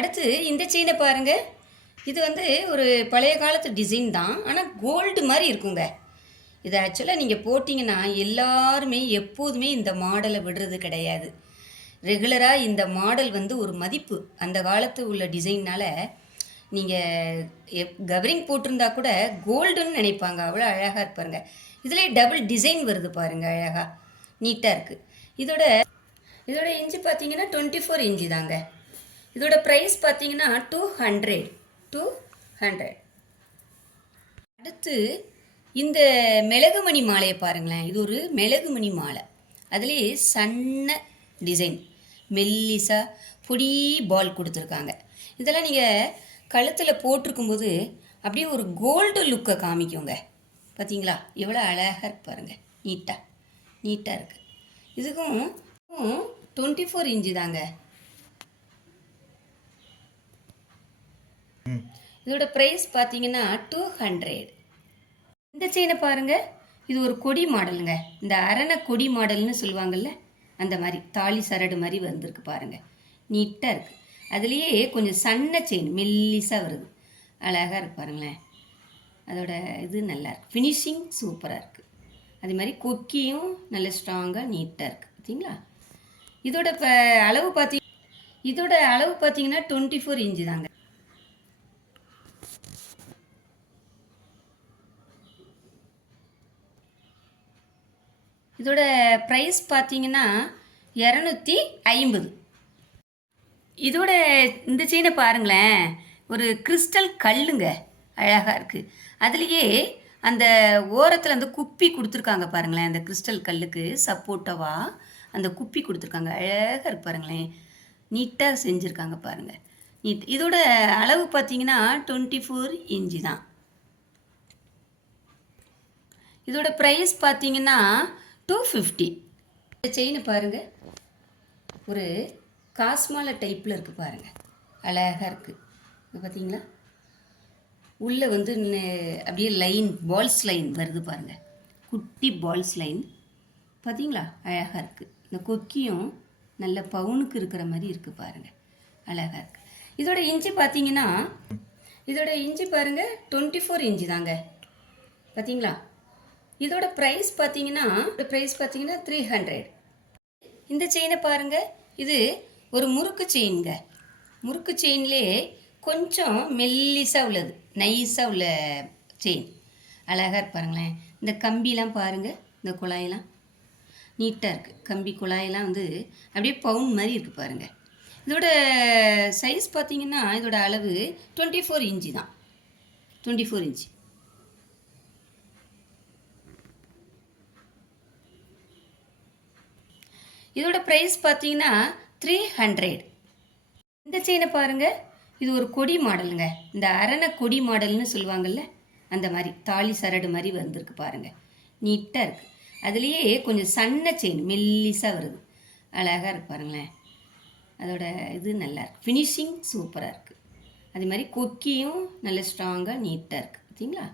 அடுத்து இந்த செயினை பாருங்கள். இது வந்து ஒரு பழைய காலத்து டிசைன் தான், ஆனால் கோல்டு மாதிரி இருக்குங்க. இதை ஆக்சுவலாக நீங்கள் போட்டிங்கன்னா எல்லாருமே எப்போதுமே இந்த மாடலை விடுறது கிடையாது. ரெகுலராக இந்த மாடல் வந்து ஒரு மதிப்பு. அந்த காலத்து உள்ள டிசைன்னால் நீங்கள் கவரிங் போட்டிருந்தா கூட கோல்டுன்னு நினைப்பாங்க. அவ்வளோ அழகாக இருப்பாருங்க. இதிலே டபுள் டிசைன் வருது பாருங்கள், அழகாக நீட்டாக இருக்குது. இதோட இன்ச்சு பார்த்தீங்கன்னா 24 இன்ச்சு தாங்க. இதோட ப்ரைஸ் பார்த்தீங்கன்னா 200. அடுத்து இந்த மிளகுமணி மாலையை பாருங்களேன். இது ஒரு மிளகுமணி மாலை. அதுலேயே சன்ன டிசைன், மெல்லிசா பொடி பால் கொடுத்துருக்காங்க. இதெல்லாம் நீங்கள் கழுத்தில் போட்டிருக்கும்போது அப்படியே ஒரு கோல்டு லுக்கை காமிக்குங்க. பார்த்தீங்களா எவ்வளோ அழகாக இருக்கு பாருங்கள். நீட்டாக இருக்குது. இதுக்கும் 24 இன்ச்சு தாங்க. இதோட ப்ரைஸ் பார்த்தீங்கன்னா 200. இந்த செயினை பாருங்கள். இது ஒரு கொடி மாடலுங்க. இந்த அரணை கொடி மாடல்னு சொல்லுவாங்கள்ல, அந்த மாதிரி தாலி சரடு மாதிரி வந்திருக்கு பாருங்கள். நீட்டாக இருக்குது. அதுலேயே கொஞ்சம் சன்ன செயின் மெல்லிஸாக வருது. அழகாக இருக்கு பாருங்களேன். அதோட இது நல்லா இருக்குது. ஃபினிஷிங் சூப்பராக இருக்குது. அதே மாதிரி கொக்கியும் நல்ல ஸ்ட்ராங்காக நீட்டாக இருக்குது. பார்த்தீங்களா? இதோட அளவு பார்த்தீங்கன்னா 24 இன்ச்சு தாங்க. இதோட ப்ரைஸ் பார்த்தீங்கன்னா 250. இதோட இந்த செயினை பாருங்களேன். ஒரு கிறிஸ்டல் கல்லுங்க, அழகாக இருக்குது. அதுலேயே அந்த ஓரத்தில் அந்த குப்பி கொடுத்துருக்காங்க பாருங்களேன். அந்த கிறிஸ்டல் கல்லுக்கு சப்போர்ட்டாவாக அந்த குப்பி கொடுத்துருக்காங்க. அழகாக இருக்கு பாருங்களேன். நீட்டாக செஞ்சுருக்காங்க பாருங்கள். இதோட அளவு பார்த்தீங்கன்னா 24 இன்ச்சு தான். இதோட ப்ரைஸ் பார்த்தீங்கன்னா 250. இந்த செயினை பாருங்கள். ஒரு காஸ்மால டைப்பில் இருக்குது பாருங்கள். அழகாக இருக்குது. இது பார்த்தீங்களா? உள்ளே வந்து அப்படியே லைன், பால்ஸ் லைன் வருது பாருங்கள். குட்டி பால்ஸ் லைன் பார்த்தீங்களா? அழகாக இருக்குது. இந்த கொக்கியும் நல்ல பவுனுக்கு இருக்கிற மாதிரி இருக்குது பாருங்கள். அழகாக இருக்குது. இதோட இன்ச்சு பார்த்தீங்கன்னா பாருங்கள் 24 இன்ச்சு தாங்க. பார்த்தீங்களா? இதோட ப்ரைஸ் பார்த்தீங்கன்னா 300. இந்த செயினை பாருங்கள். இது ஒரு முறுக்கு செயின்ங்க. முறுக்கு செயின்லேயே கொஞ்சம் மெல்லிஸாக உள்ளது, நைஸாக உள்ள செயின். அழகாக பாருங்களேன். இந்த கம்பிலாம் பாருங்கள். இந்த குழாயெல்லாம் நீட்டாக இருக்குது. கம்பி குழாயெல்லாம் வந்து அப்படியே பவுன் மாதிரி இருக்குது பாருங்கள். இதோட சைஸ் பார்த்தீங்கன்னா இதோட அளவு 24 இன்ச்சு தான். 24 இன்ச்சு. இதோட ப்ரைஸ் பார்த்தீங்கன்னா 300. இந்த செயினை பாருங்கள். இது ஒரு கொடி மாடலுங்க. இந்த அரணை கொடி மாடல்னு சொல்லுவாங்கள்ல, அந்த மாதிரி தாலி சரடு மாதிரி வந்திருக்கு பாருங்கள். நீட்டாக இருக்குது. அதுலேயே கொஞ்சம் சன்ன செயின் மெல்லிஸாக வருது. அழகாக இருக்கு பாருங்களேன். அதோட இது நல்லா இருக்குது. ஃபினிஷிங் சூப்பராக இருக்குது. அதே மாதிரி கொக்கியும் நல்ல ஸ்ட்ராங்காக நீட்டாக இருக்குது. பார்த்தீங்களா?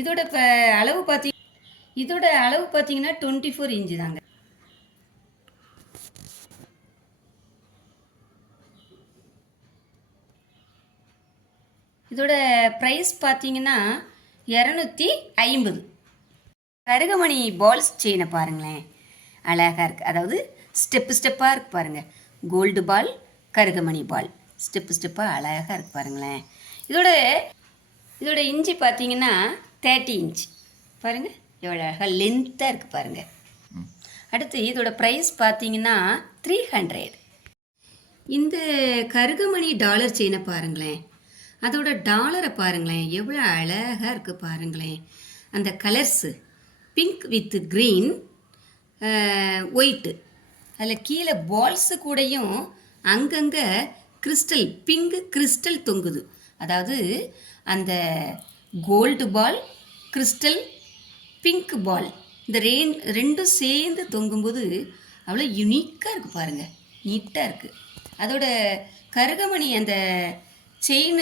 இதோட அளவு பார்த்தீங்கன்னா 24 இன்ச்சு தாங்க. இதோட ப்ரைஸ் பார்த்தீங்கன்னா 250. கருகமணி பால்ஸ் செயினை பாருங்களேன். அழகாக இருக்குது. அதாவது ஸ்டெப்பாக இருக்குது பாருங்கள். கோல்டு பால், கருகமணி பால், ஸ்டெப்பாக அழகாக இருக்குது பாருங்களேன். இதோட இன்ச்சு பார்த்தீங்கன்னா 30 இன்ச். பாருங்கள் எவ்வளோ அழகாக லென்த்தாக இருக்குது பாருங்கள். அடுத்து இதோட ப்ரைஸ் பார்த்தீங்கன்னா 300. இந்த கருகமணி டாலர் செயினை பாருங்களேன். அதோட டாலரை பாருங்களேன். எவ்வளோ அழகாக இருக்குது பாருங்களேன். அந்த colours pink with green, white. அதில் கீழே பால்ஸு கூடயும் அங்கங்கே கிறிஸ்டல், பிங்க் கிறிஸ்டல் தொங்குது. அதாவது அந்த gold ball, crystal, pink ball, இந்த ரெண்டும் சேர்ந்து தொங்கும்போது அவ்வளோ யுனிக்காக இருக்குது பாருங்கள். நீட்டாக இருக்குது. அதோட கருகமணி அந்த செயின்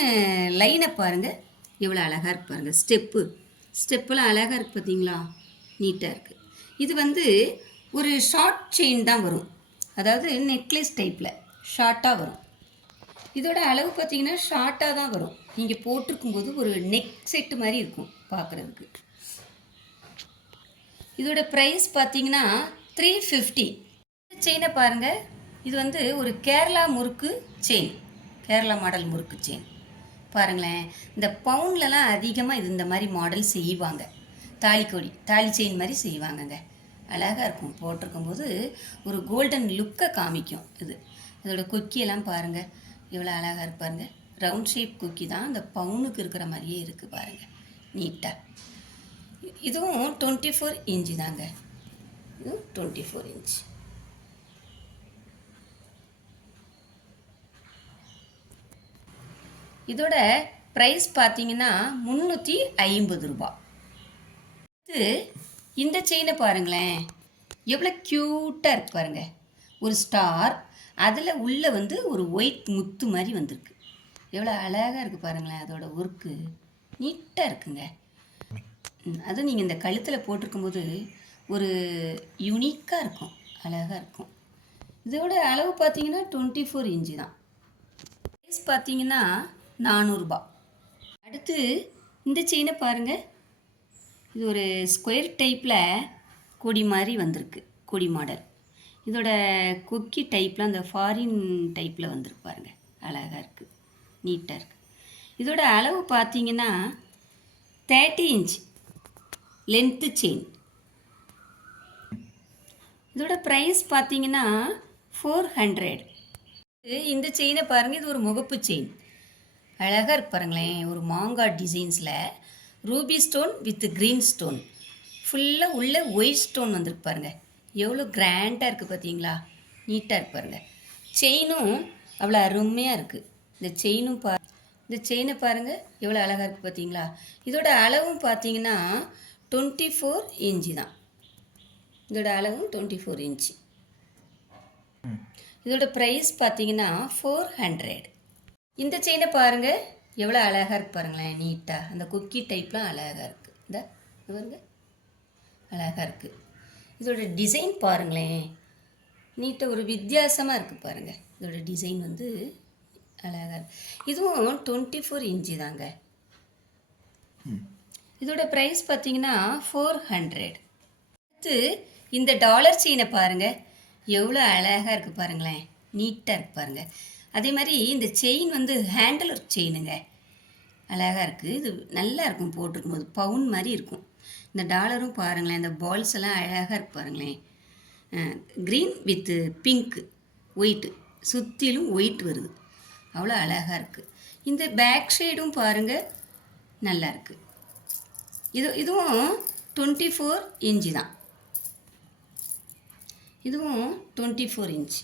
லைனை பாருங்கள். எவ்வளோ அழகாக இருக்குது பாருங்கள். ஸ்டெப்பெல்லாம் அழகாக இருக்குது பார்த்தீங்களா? நீட்டாக இருக்குது. இது வந்து ஒரு ஷார்ட் செயின் தான் வரும். அதாவது நெக்லஸ் டைப்பில் ஷார்ட்டாக வரும். இதோட அளவு பார்த்தீங்கன்னா ஷார்ட்டாக தான் வரும். நீங்கள் போட்டிருக்கும்போது ஒரு நெக் செட்டு மாதிரி இருக்கும் பார்க்குறதுக்கு. இதோட ப்ரைஸ் பார்த்தீங்கன்னா 350. செயினை பாருங்கள், இது வந்து ஒரு கேரளா முறுக்கு செயின், கேரளா மாடல் முறுக்கு செயின் பாருங்களேன். இந்த பவுன்லலாம் அதிகமாக இது இந்த மாதிரி மாடல் செய்வாங்க. தாலி செயின் மாதிரி செய்வாங்கங்க. அழகாக இருக்கும். போட்டிருக்கும்போது ஒரு கோல்டன் லுக்கை காமிக்கும். இதோட கொக்கியெல்லாம் பாருங்கள் எவ்வளோ அழகாக இருக்கு பாருங்கள். ரவுண்ட் ஷேப் கொக்கி தான், அந்த பவுனுக்கு இருக்கிற மாதிரியே இருக்குது பாருங்கள், நீட்டாக. இதுவும் 24 இன்ச்சு தாங்க. இதுவும் 24 இன்ச். இதோட ப்ரைஸ் பார்த்தீங்கன்னா 350 ரூபா. இந்த செயினை பாருங்களேன், எவ்வளோ க்யூட்டாக இருக்கு பாருங்கள். ஒரு ஸ்டார், அதில் உள்ளே வந்து ஒரு ஒயிட் முத்து மாதிரி வந்திருக்கு. எவ்வளோ அழகாக இருக்குது பாருங்களேன். அதோட ஒர்க்கு நீட்டாக இருக்குங்க. அதுவும் நீங்கள் இந்த கழுத்தில் போட்டிருக்கும்போது ஒரு யூனிக்காக இருக்கும், அழகாக இருக்கும். இதோட அளவு பார்த்தீங்கன்னா 24 இன்ச்சு தான். ப்ரைஸ் பார்த்தீங்கன்னா 400 ரூபா. அடுத்து இந்த செயினை பாருங்கள், இது ஒரு ஸ்கொயர் டைப்பில் கொடி மாதிரி வந்திருக்கு, கொடி மாடல். இதோட கொக்கி டைப்பில் அந்த ஃபாரின் டைப்பில் வந்திருக்கு பாருங்கள், அழகாக இருக்குது, நீட்டாக இருக்குது. இதோட அளவு பார்த்தீங்கன்னா 30 இன்ச் லென்த்து செயின். இதோட ப்ரைஸ் பார்த்தீங்கன்னா 400. இந்த செயினை பாருங்கள், இது ஒரு முகப்பு செயின், அழகாக இருக்கு பாருங்களேன். ஒரு மாங்காய் டிசைன்ஸில் ruby stone with green stone, ஃபுல்லாக உள்ள ஒயிட் ஸ்டோன் வந்திருக்கு பாருங்கள். எவ்வளோ கிராண்டாக இருக்குது பார்த்தீங்களா, நீட்டாக இருக்கு பாருங்கள். செயினும் அவ்வளோ அருமையாக இருக்குது. இந்த செயினை பாருங்கள் எவ்வளோ அழகாக இருக்குது பார்த்தீங்களா. இதோட அளவும் பார்த்தீங்கன்னா 24 இன்ச்சு தான். இதோட அளவும் 24 இன்ச்சு. இதோட ப்ரைஸ் பார்த்தீங்கன்னா 400. இந்த செயினை பாருங்கள் எவ்வளோ அழகாக இருக்கு பாருங்களேன், நீட்டாக. அந்த குக்கி டைப்லாம் அழகாக இருக்குது. இந்த பாருங்க அழகாக இருக்குது. இதோட டிசைன் பாருங்களேன், நீட்டாக ஒரு வித்தியாசமாக இருக்குது பாருங்கள். இதோட டிசைன் வந்து அழகாக இருக்குது. இதுவும் 24 இன்ச்சு தாங்க. இதோட ப்ரைஸ் பார்த்தீங்கன்னா 400. அடுத்து இந்த டாலர் செயினை பாருங்கள் எவ்வளோ அழகாக இருக்குது பாருங்களேன், நீட்டாக இருக்குது பாருங்கள். அதே மாதிரி இந்த செயின் வந்து ஹேண்டில் ஒர்க் செயினுங்க, அழகாக இருக்குது. இது நல்லா இருக்கும் போட்டிருக்கும்போது, பவுன் மாதிரி இருக்கும். இந்த டாலரும் பாருங்களேன், இந்த பால்ஸ் எல்லாம் அழகாக இருக்கு பாருங்களேன். க்ரீன் வித்து பிங்க்கு ஒயிட்டு, சுற்றிலும் ஒயிட் வருது, அவ்வளோ அழகாக இருக்குது. இந்த பேக் ஷேடும் பாருங்கள் நல்லா இருக்குது. இதுவும் 24 இன்ச்சு தான். இதுவும் 24 இன்ச்.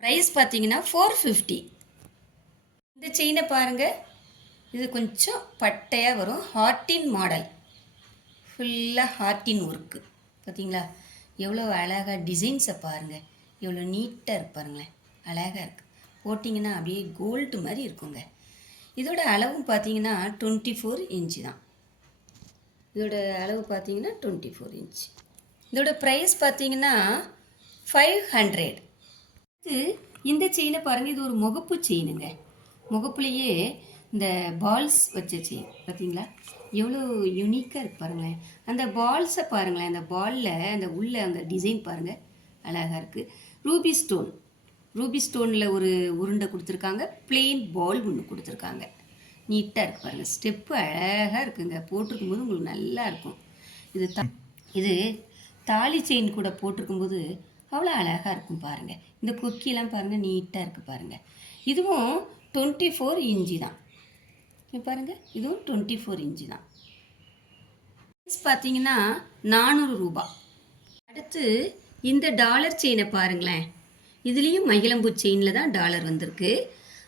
ப்ரைஸ் பார்த்தீங்கன்னா 450. இந்த செயினை பாருங்கள், இது கொஞ்சம் பட்டையாக வரும், ஹார்ட்டின் மாடல், ஃபுல்லாக ஹார்ட்டின் ஒர்க்கு பார்த்தீங்களா. எவ்வளோ அழகாக டிசைன்ஸை பாருங்கள், எவ்வளோ நீட்டாக இருக்கு பாருங்களேன், அழகாக இருக்குது. போட்டிங்கன்னா அப்படியே கோல்டு மாதிரி இருக்குங்க. இதோட அளவும் பார்த்தீங்கன்னா 24 இன்ச்சு தான். இதோட அளவு பார்த்தீங்கன்னா 24 இன்ச். இதோட ப்ரைஸ் பார்த்தீங்கன்னா 500. இந்த செயினை பாருங்கள், இது ஒரு முகப்பு செயினுங்க. முகப்புலேயே இந்த பால்ஸ் வச்ச செயின் பார்த்தீங்களா, எவ்வளோ யூனிக்காக இருக்குது பாருங்களேன். அந்த பால்ஸை பாருங்களேன், அந்த பாலில் அந்த உள்ள அந்த டிசைன் பாருங்கள் அழகாக இருக்குது. ரூபி ஸ்டோனில் ஒரு உருண்டை கொடுத்துருக்காங்க, பிளெயின் பால் ஒன்று கொடுத்துருக்காங்க, நீட்டாக இருக்குது பாருங்கள். ஸ்டெப்பு அழகாக இருக்குங்க, போட்டிருக்கும்போது உங்களுக்கு நல்லா இருக்கும். இது தாலி செயின் கூட போட்டிருக்கும்போது அவ்வளோ அழகாக இருக்கும் பாருங்கள். இந்த கொக்கியெல்லாம் பாருங்கள் நீட்டாக இருக்குது பாருங்கள். இதுவும் 24 இன்ச்சு தான். பாருங்கள், இதுவும் 24 இன்ச்சு தான். பார்த்தீங்கன்னா 400 ரூபா. அடுத்து இந்த டாலர் செயினை பாருங்களேன், இதுலேயும் மகிழம்பூ செயினில் தான் டாலர் வந்திருக்கு.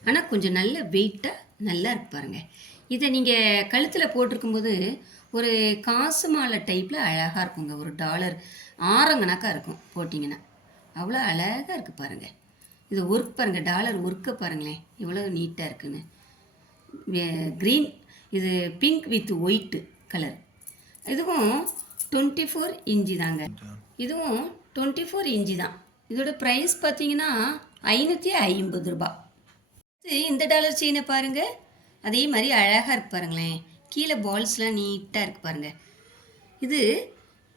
ஆனால் கொஞ்சம் நல்ல வெயிட்டாக நல்லா இருக்கு பாருங்கள். இதை நீங்கள் கழுத்தில் போட்டிருக்கும்போது ஒரு காசு மாலை டைப்பில் அழகாக இருக்குங்க. ஒரு டாலர் ஆரங்கணக்காக இருக்கும் போட்டிங்கன்னா, அவ்வளோ அழகாக இருக்குது பாருங்கள். இது ஒர்க் பாருங்கள், டாலர் ஒர்க்கை பாருங்களேன் எவ்வளோ நீட்டாக இருக்குன்னு. க்ரீன், இது பிங்க் வித் ஒயிட்டு கலர். இதுவும் 24 இன்ச்சு தாங்க. இதுவும் 24 இன்ச்சு தான். இதோட ப்ரைஸ் பார்த்தீங்கன்னா 550 ரூபா. இந்த டாலர் செயினை பாருங்கள், அதே மாதிரி அழகாக இருக்கு பாருங்களேன். கீழே பால்ஸ்லாம் நீட்டாக இருக்குது பாருங்கள். இது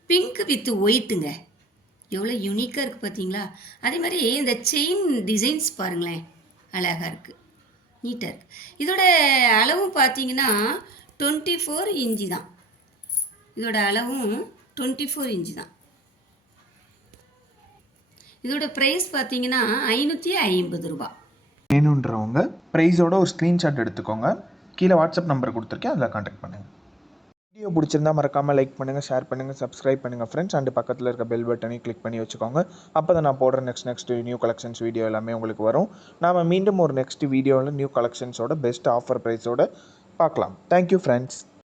பிங்க் வித் ஒயிட்டுங்க. எவ்வளோ யூனிக்காக இருக்குது பார்த்தீங்களா? அதே மாதிரி இந்த செயின் டிசைன்ஸ் பாருங்களேன், அழகாக இருக்குது, நீட்டாக இருக்குது. இதோட அளவும் பார்த்தீங்கன்னா 24 இன்ச்சு தான். இதோட அளவும் 24 இன்ச்சு தான். இதோட ப்ரைஸ் பார்த்தீங்கன்னா 550 ரூபா. வேணுன்றவங்க ப்ரைஸோட ஒரு ஸ்க்ரீன்ஷாட் எடுத்துக்கோங்க. கீழே வாட்ஸ்அப் நம்பர் கொடுத்துருக்கேன், அதில் கான்டாக்ட் பண்ணுங்கள். வீடியோ பிடிச்சிருந்தா மறக்காமல் லைக் பண்ணுங்கள், ஷேர் பண்ணுங்கள், சப்ஸ்கிரைப் பண்ணுங்கள் ஃப்ரெண்ட்ஸ். அண்ட் பக்கத்தில் இருக்க பெல் பட்டனையும் கிளிக் பண்ணி வச்சுக்கோங்க. அப்போ தான் நான் போடுற நெக்ஸ்ட் நியூ கலெக்ஷன்ஸ் வீடியோ எல்லாமே உங்களுக்கு வரும். நாம் மீண்டும் ஒரு நெக்ஸ்ட் வீடியோவில் நியூ கலெக்ஷன்ஸோட பெஸ்ட் ஆஃபர் ப்ரைஸோட பார்க்கலாம். Thank you friends.